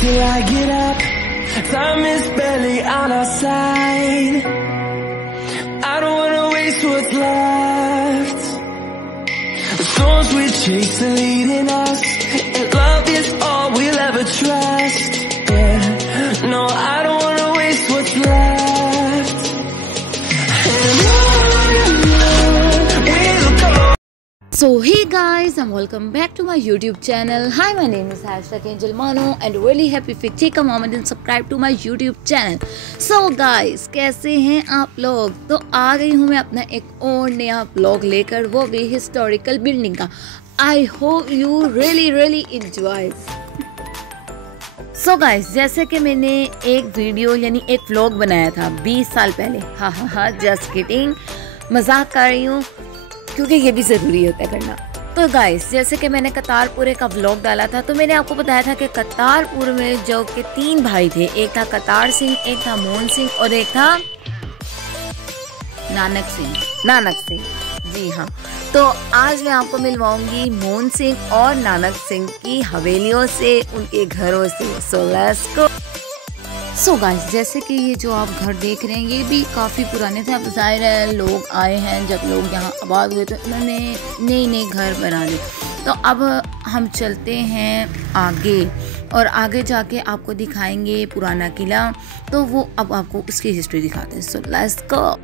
till I get up. Time is barely on our side. I don't wanna waste what's left. The storms we chase are leading us, and love is all we'll ever trust. Yeah, no, I don't wanna waste what's left. And on we'll go. So hey guys, and welcome back to my YouTube channel. Hi, my name is #Angel Mano and really happy if you take a moment and subscribe to my YouTube channel. So guys, कैसे हैं आप लोग? तो आ गई हूँ मैं अपना एक और नया ब्लॉग लेकर, वो भी हिस्टोरिकल बिल्डिंग का. I hope you really enjoy. So guys, जैसे कि मैंने एक वीडियो यानी एक व्लॉग बनाया था 20 साल पहले. हाँ, जस्ट किडिंग, मजाक कर रही हूँ क्योंकि ये भी ज़रूरी होता है करना. तो गाइस, जैसे कि मैंने करतारपुर का व्लॉग डाला था, तो मैंने आपको बताया था कि करतारपुर में जो कि 3 भाई थे. एक था करतार सिंह, एक था मोहन सिंह और एक था नानक सिंह. जी हाँ, तो आज मैं आपको मिलवाऊंगी मोहन सिंह और नानक सिंह की हवेलियों से, उनके घरों से. So let's go. So guys, जैसे कि ये जो आप घर देख रहे हैं ये भी काफ़ी पुराने थे. अब जाहिर है लोग आए हैं, जब लोग यहाँ आबाद हुए तो उन्होंने नए घर बना लिए. तो अब हम चलते हैं आगे और आगे जाके आपको दिखाएंगे पुराना किला. तो वो अब आपको उसकी हिस्ट्री दिखाते हैं. So let's go.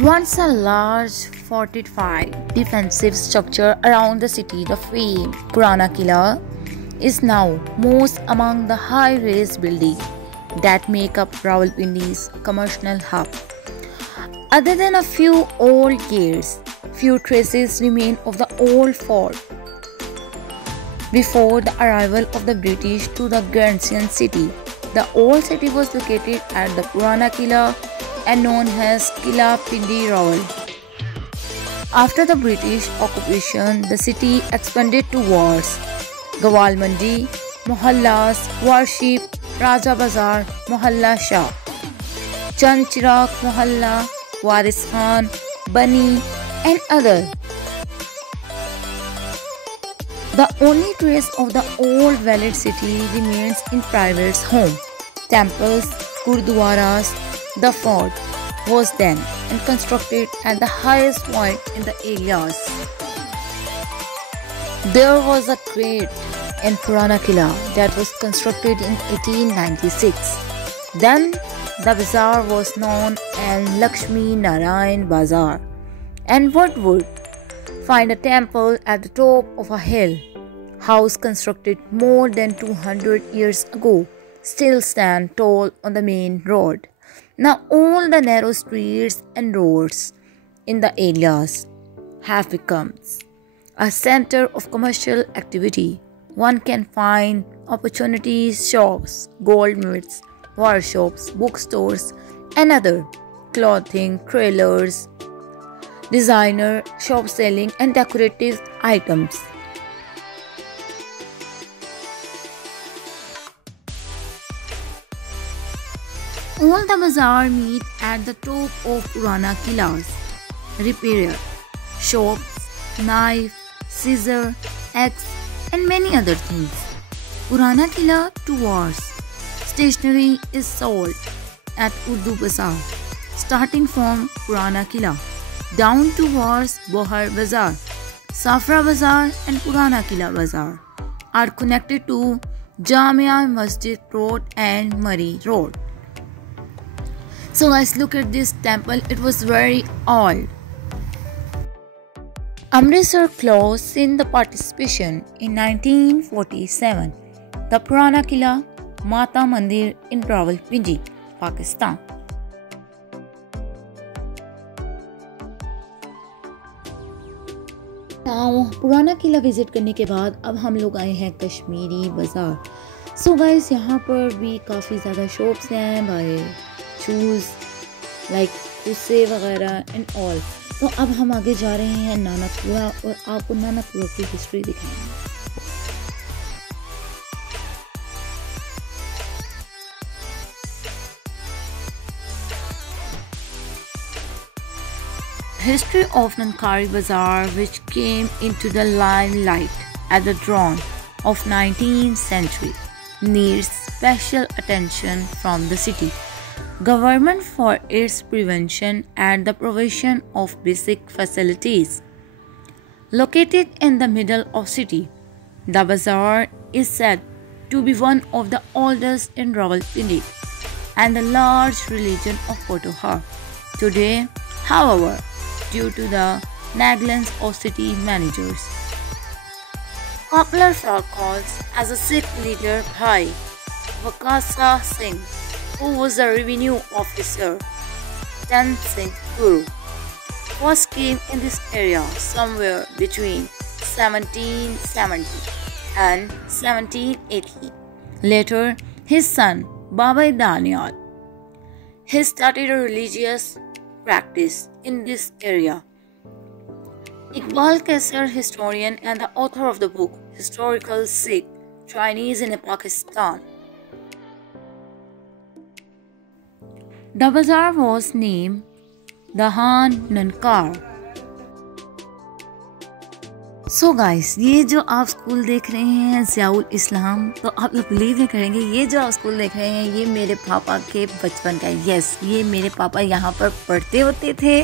Once a large fortified defensive structure around the city, the famed Purana Killa is now most among the high-rise buildings that make up Rawalpindi's commercial hub. Other than a few old gates, few traces remain of the old fort before the arrival of the British to the Guernsey city. The old city was located at the Purana Killa and known as Killa Pindi Rawal. After the British occupation, the city expanded to wards, Gawal Mandi, Mohallas, Warship, Raja Bazar, Mohalla Shah, Chand Chirag Mohalla, Waris Khan, Bani and others. The only trace of the old village city remains in private homes, temples, gurdwaras. The fort was then and constructed at the highest point in the areas. There was a great in Purana Killa that was constructed in 1896. Then the bazaar was known as Lakshmi Narayan Bazaar. And what would find a temple at the top of a hill, house constructed more than 200 years ago, still stand tall on the main road. Now all the narrow streets and roads in the areas have become a center of commercial activity. One can find opportunities, shops, goldsmiths, workshops, bookstores, and other clothing, trailers, designer shop selling and decorative items. All the bazaar meet at the top of Purana Killa's repair shops, knife, scissor, axe, and many other things. Purana Killa towards stationery is sold at Urdu Bazaar, starting from Purana Killa down towards Bohar Bazaar. Safra Bazaar and Purana Killa Bazaar are connected to Jamia Masjid Road and Murray Road. So guys, look at this temple. It was very old. Amritsar closed in the participation in 1947. The Purana Killa Mata Mandir in Rawalpindi, Pakistan. Now, पुराना किला visit करने के बाद अब हम लोग आए हैं कश्मीरी बाज़ार. सो गाइस, यहाँ पर भी काफ़ी ज़्यादा शॉप्स हैं, बाय शूज़ लाइक कुर्से वगैरह एंड ऑल. तो अब हम आगे जा रहे हैं नानकपुरा और आपको नानकपुरा की हिस्ट्री दिखाएंगे. History of Nankari Bazaar, which came into the limelight at the dawn of 19th century needs special attention from the city government for its prevention and the provision of basic facilities. Located in the middle of city, the bazaar is said to be one of the oldest in Rawalpindi and the large religion of Pothohar. Today, however, due to the negligence of city managers, popular for calls as a Sikh leader Bhai Vakasa Singh, who was a revenue officer, Tan Singh Guru, first came in this area somewhere between 1770 and 1780. Later, his son Baba Daniel, he started a religious practice in this area. Iqbal Kaisar, historian and the author of the book Historical Sikh Chinese in Pakistan. The bazaar was named Dahan Nankar. So guys, ये जो आप school देख रहे हैं ज़ियाउल इस्लाम, तो आप लोग believe नहीं करेंगे, ये जो आप स्कूल देख रहे हैं ये मेरे पापा के बचपन का है। यस, ये मेरे पापा यहाँ पर पढ़ते होते थे,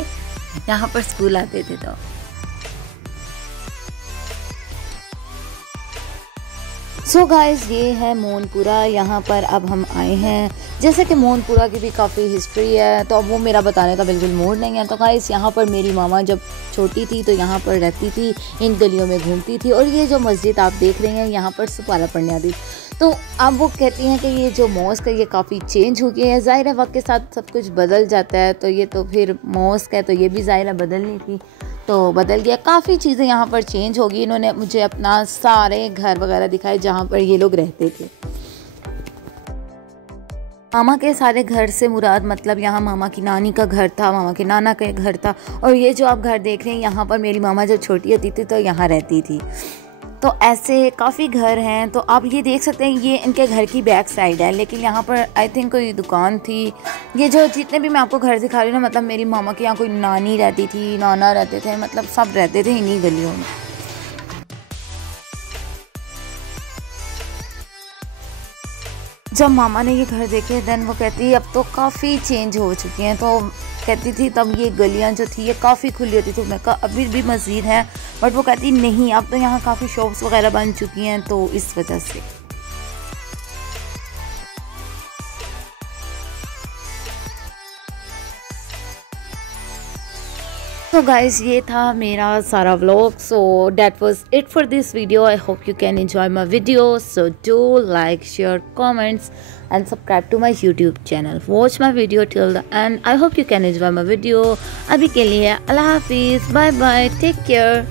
यहाँ पर स्कूल आते थे। तो सो गाइस, ये है मोहनपुरा। यहाँ पर अब हम आए हैं। जैसे कि मोहनपुरा की भी काफ़ी हिस्ट्री है, तो अब वो मेरा बताने का बिल्कुल मूड नहीं है। तो गाइस, यहाँ पर मेरी मामा जब छोटी थी तो यहाँ पर रहती थी, इन गलियों में घूमती थी। और ये जो मस्जिद आप देख रहे हैं, यहाँ पर सुपारा पढ़ने आती। तो अब वो कहती हैं कि ये जो मॉस्क है ये काफ़ी चेंज हो गया है। ज़ाहिर है वक्त के साथ सब कुछ बदल जाता है, तो ये तो फिर मॉस्क है तो ये भी ज़ाहिर है बदलनी थी, तो बदल गया। काफ़ी चीज़ें यहाँ पर चेंज होगी। इन्होंने मुझे अपना सारे घर वगैरह दिखाए जहाँ पर ये लोग रहते थे। मामा के सारे घर से मुराद मतलब यहाँ मामा की नानी का घर था, मामा के नाना का घर था। और ये जो आप घर देख रहे हैं, यहाँ पर मेरी मामा जब छोटी होती थी तो यहाँ रहती थी। तो ऐसे काफ़ी घर हैं। तो आप ये देख सकते हैं, ये इनके घर की बैक साइड है, लेकिन यहाँ पर आई थिंक कोई दुकान थी। ये जो जितने भी मैं आपको घर दिखा रही हूँ ना, मतलब मेरी मामा के यहाँ कोई नानी रहती थी, नाना रहते थे, मतलब सब रहते थे इन्हीं गलियों में। जब मामा ने ये घर देखे देन वो कहती अब तो काफ़ी चेंज हो चुकी हैं। तो कहती थी तब ये गलियां जो थी ये काफ़ी खुली होती थी। मैं कहा अभी भी मस्जिद है, बट वो कहती नहीं, अब तो यहाँ काफ़ी शॉप्स वगैरह बन चुकी हैं, तो इस वजह से। So guys, ये था मेरा सारा vlog. So that was it for this video. I hope you can enjoy my video. So do like, share, comments and subscribe to my YouTube channel. Watch my video till the end. I hope you can enjoy my video. अभी के लिए अल्लाह हाफिज़, bye bye, take care.